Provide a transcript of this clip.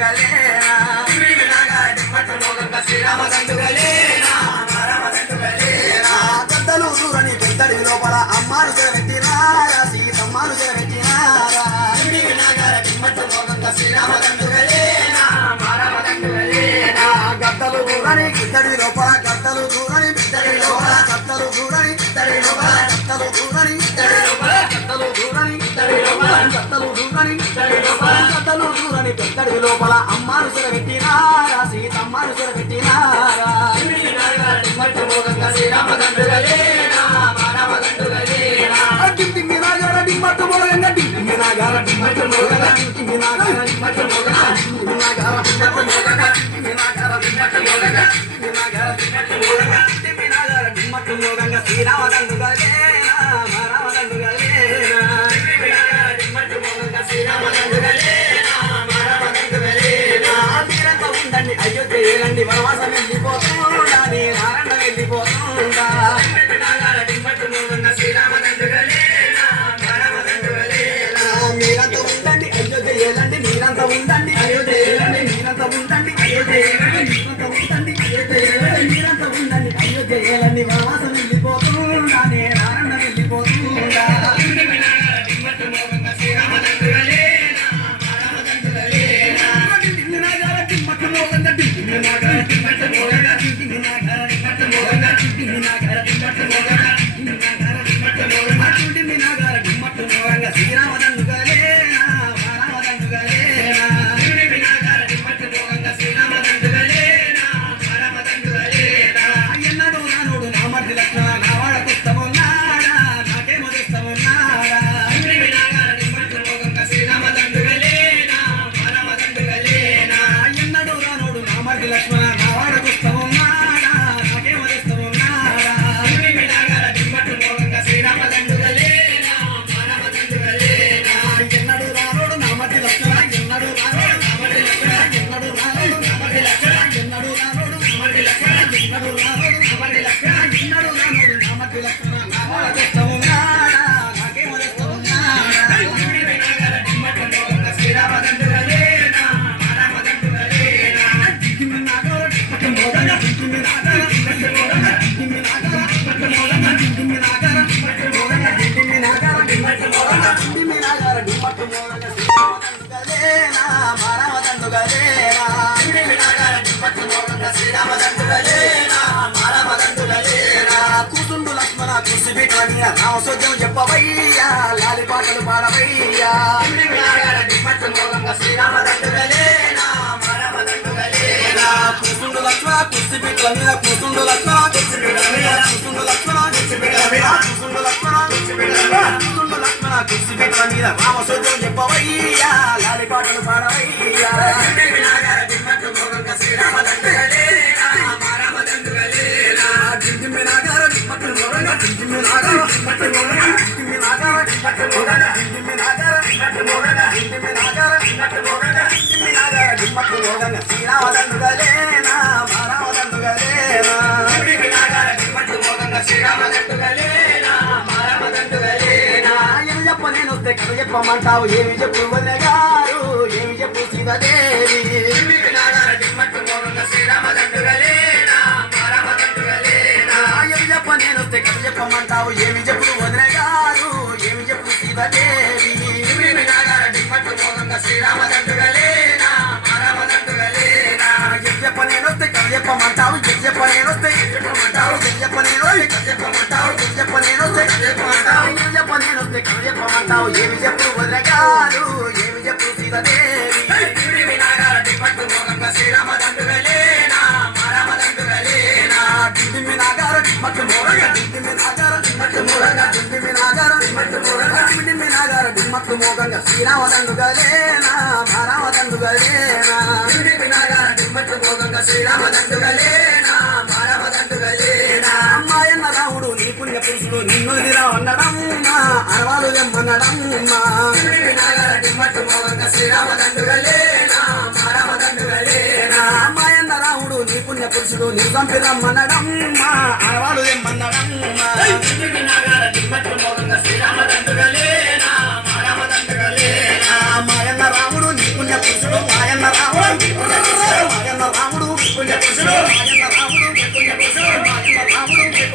గంటుగలేనా శ్రీవినాయక దిమ్మటలో గంగ శ్రీరామ గంటుగలేనా రామ గంటుగలేనా పెద్దలు చూడని పెద్దడి లోపల అమ్మారు చేతిరా గుడి లోపల అమ్మాను చెరబెట్టినారా సీతమ్మను చెరబెట్టినారా డింగి నాగర Wow. కూతుండు లక్ష్మణ కుసి పెట్టని రామసోద్యం చెప్పవయ్యా. లాలి పాటలు పాడవయ్యా. కూతుండు లక్ష్మణ కుసి పెట్టల మీద కూతుండు లక్ష్మణ కూతుండు లక్ష్మణ కూతుండు లక్ష్మణ మీద కూతుండు లక్ష్మణ కుసి మీద రామసోద్యం చెప్పమంటావు ఏమి చెప్పు వదిలేగా గారు ఏమి చెప్పు సీతాదేవి ఏమి చెప్ప నేను వస్తే చెప్పమంటావు. ఏమి చెప్పు వదిన గారు? ఏమి చెప్పు సీతాదేవి చెప్ప నేను వస్తే చెప్పమంటావు. ఎం చెప్ప నేను చెప్పమంటావు? ఎం చెప్ప నేను చెప్పమంటావు? ఎం చెప్ప నేను చెప్పమంటావు? ఎం చెప్ప నేను వస్తే చెప్పమంటావు. ఏమి చెప్పు వదిన గారు? ఏమి చెప్పు డిమ్మట్టు మోగంగ శ్రీరామదండుగలేనా మారామదండుగలేనా అమ్మాయన్న రాముడు నీ పుణ్య పురుషుడు నిన్ను దిరా అన్నడమ్మా అరవాలు ఎమ్మన్నడమ్మా అమ్మాయన్న రాముడు నీ పుణ్య పురుషుడు నీ పంపిరమ్మన్నడమ్మా